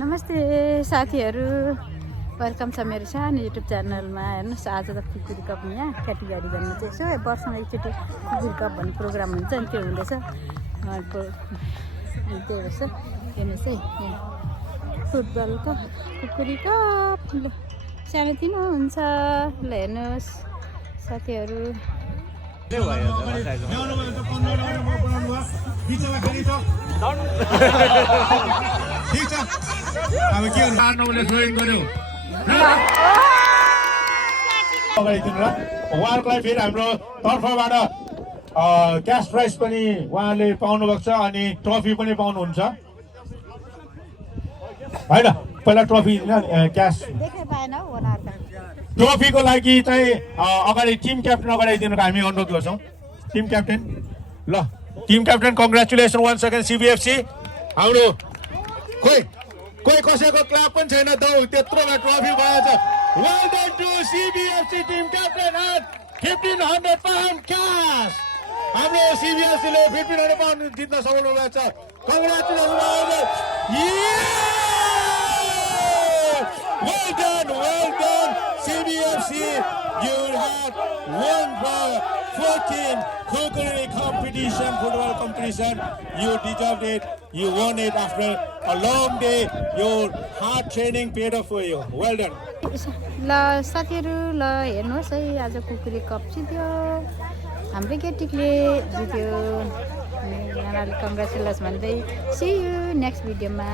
नमस्ते साथीहरू, वेलकम छ मेरो सानो युट्युब च्यानलमा। हेर्नुहोस् आज त कुकुरी कप यहाँ क्याटेगरी भन्ने चाहिँ यसो वर्षमा एकचोटि कुकुरी कप भन्ने प्रोग्राम हुन्छ नि, त्यो हुँदैछ। अनि त्यही भएर हेर्नुहोस् है, फुटबलको कुकुरी कप सानोतिनो हुन्छ। ल हेर्नुहोस् साथीहरू, अब के नौले जोइन गर्यो उहाँहरूलाई फेरि हाम्रो तर्फबाट क्यास प्राइज पनि उहाँले पाउनुभएको छ अनि ट्रफी पनि पाउनुहुन्छ होइन। पहिला ट्रफी क्यास ट्रफीको लागि चाहिँ अगाडि टिम क्याप्टेन अगाडिदिनुको हामी अनुरोध गर्छौँ। टिम क्याप्टेन, ल team captain congratulation won second CBFC. हाम्रो कोही कसैको क्लाब पनि छैन त त्यत्रोमा ट्रफी भएछ। Well done to CBFC team captain at 1500 pound cash. हाम्रो सिबिएफसीले 1500 पाउन्ड जित्न सक्नु भएको छ। Congratulation, well done CBFC, you have won the 14th Kukuri competition, football competition. You deserved it. You won it after a long day. Your hard training paid off for you. Well done. ल साथीहरू, ल हेर्नुहोस् है, आज कुकुरी cup जित्यो, हाम्रो केटीले जित्यो। उहाँलाई कङ्ग्रेचुलेसन भन्दै सी यू नेक्स्ट भिडियोमा।